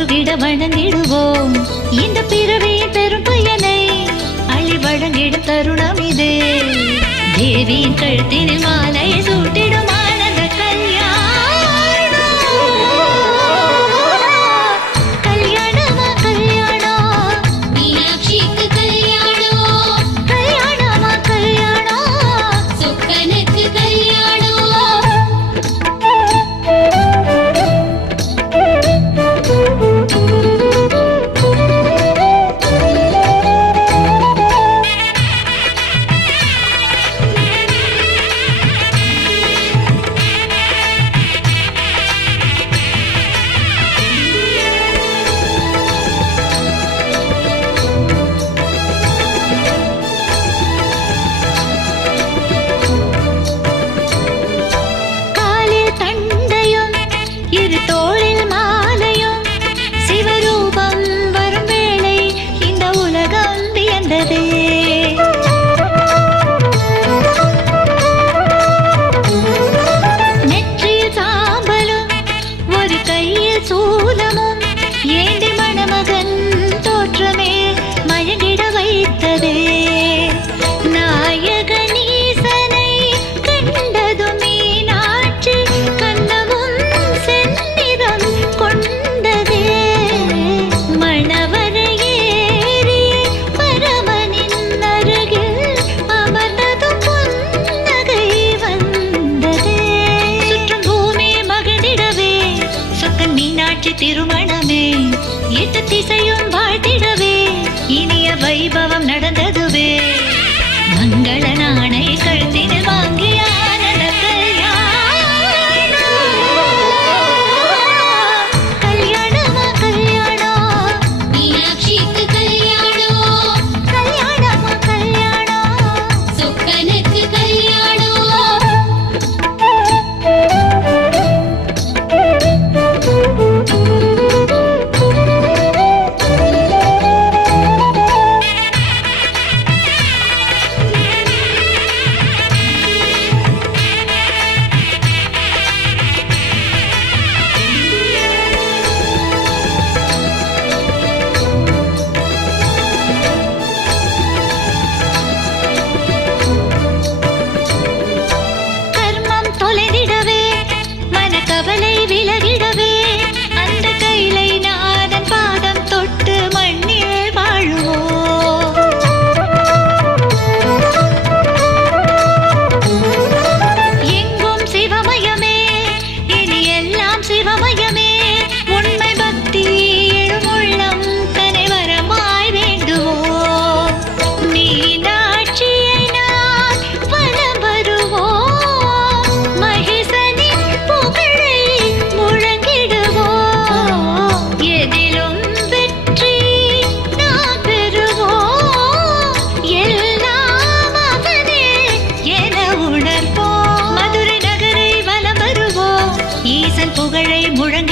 பெருகிட வணங்கிடுவோம். இந்த பிறவியின் பெரும் பயனை அழி வழங்கிடும் தருணம் இதே. தேவியின் கழுத்தினில் மாலை இன்று திருமணமே எட்டு திசையும் வாழ்த்திடவே இனிய வைபவம் நடந்ததுவே. மங்கள நாணய கழுத்தினில் வாங்கி புகழை முழங்க